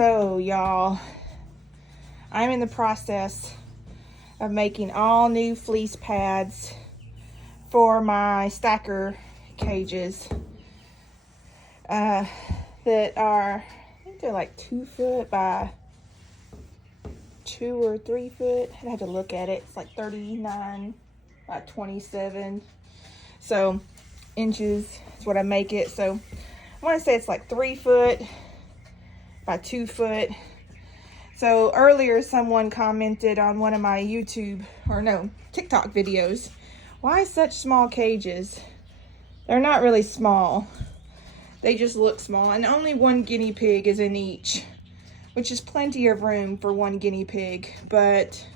So y'all, I'm in the process of making all new fleece pads for my stacker cages that are, I think they're like 2 foot by 2 or 3 foot. I had to look at it. It's like 39 by 27 so inches is what I make it. So I want to say it's like 3 foot by 2 foot. So earlier someone commented on one of my TikTok videos, why such small cages? They're not really small. They just look small, and only one guinea pig is in each, which is plenty of room for one guinea pig. But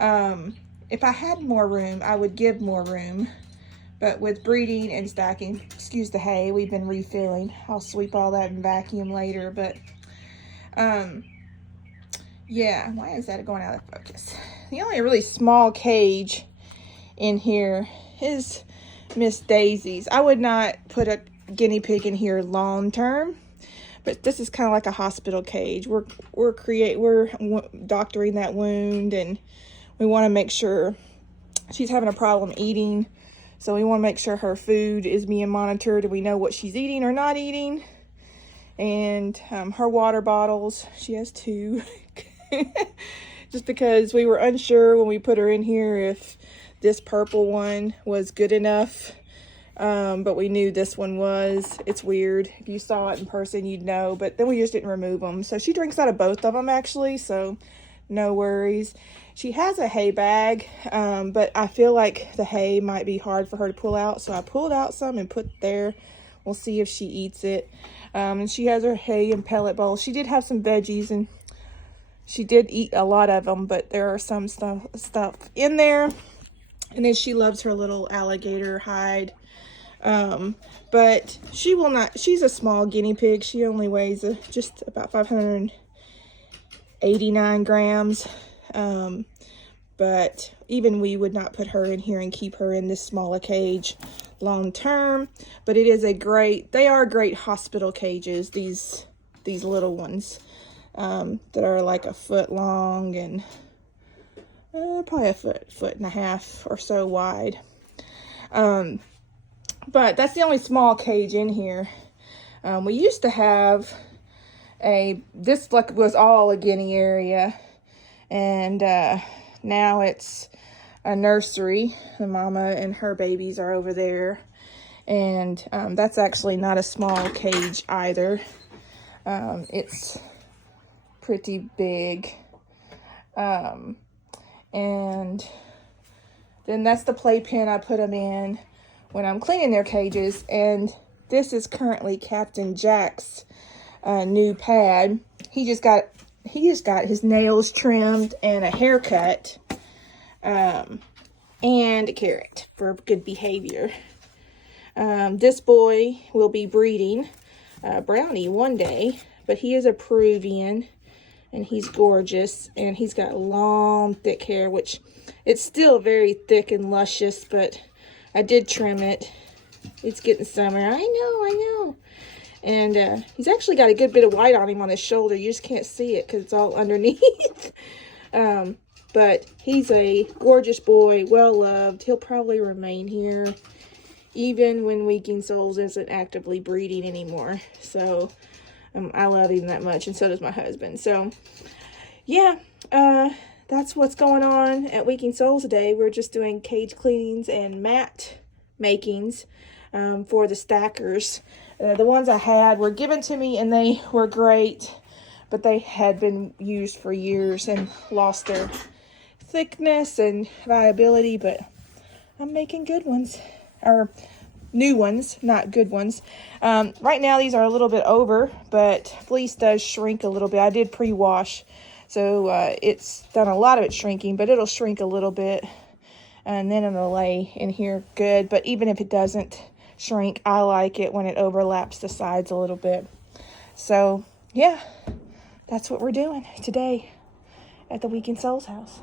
if I had more room, I would give more room. But with breeding and stacking, excuse the hay, we've been refilling. I'll sweep all that and vacuum later. But yeah, why is that going out of focus? The only really small cage in here is Miss Daisy's. I would not put a guinea pig in here long term, but this is kind of like a hospital cage. We're doctoring that wound, and we want to make sure she's having a problem eating. So we want to make sure her food is being monitored and we know what she's eating or not eating. And her water bottles, she has 2. Just because we were unsure when we put her in here if this purple one was good enough. But we knew this one was. It's weird. If you saw it in person, you'd know. But then we just didn't remove them. So she drinks out of both of them, actually. So no worries. She has a hay bag, but I feel like the hay might be hard for her to pull out. So I pulled out some and put there. We'll see if she eats it. And she has her hay and pellet bowl. She did have some veggies, and she did eat a lot of them, but there are some stuff in there. And then she loves her little alligator hide. But she will not, she's a small guinea pig. She only weighs just about 589 grams. But even we would not put her in here and keep her in this smaller cage long term. But it is they are great hospital cages, these little ones, that are like a foot long and probably a foot and a half or so wide. But that's the only small cage in here. We used to have this was all a guinea area, and now it's a nursery. The mama and her babies are over there, and that's actually not a small cage either. It's pretty big. And then that's the playpen I put them in when I'm cleaning their cages. And this is currently Captain Jack's new pad. He just got his nails trimmed and a haircut, and a carrot for good behavior. This boy will be breeding Brownie one day, but he is a Peruvian, and he's gorgeous, and he's got long, thick hair, which it's still very thick and luscious, but I did trim it. It's getting summer. I know. And he's actually got a good bit of white on him on his shoulder. You just can't see it because it's all underneath. But he's a gorgeous boy, well-loved. He'll probably remain here even when Wheeking Souls isn't actively breeding anymore. So I love him that much, and so does my husband. So yeah, that's what's going on at Wheeking Souls today. We're just doing cage cleanings and mat makings for the stackers. The ones I had were given to me, and they were great, but they had been used for years and lost their thickness and viability. But I'm making good ones, or new ones, not good ones. Right now these are a little bit over, but fleece does shrink a little bit. I did pre-wash, so it's done a lot of it shrinking, but it'll shrink a little bit, and then it'll lay in here good. But even if it doesn't shrink, I like it when it overlaps the sides a little bit. So yeah, that's what we're doing today at the Wheeking Souls house.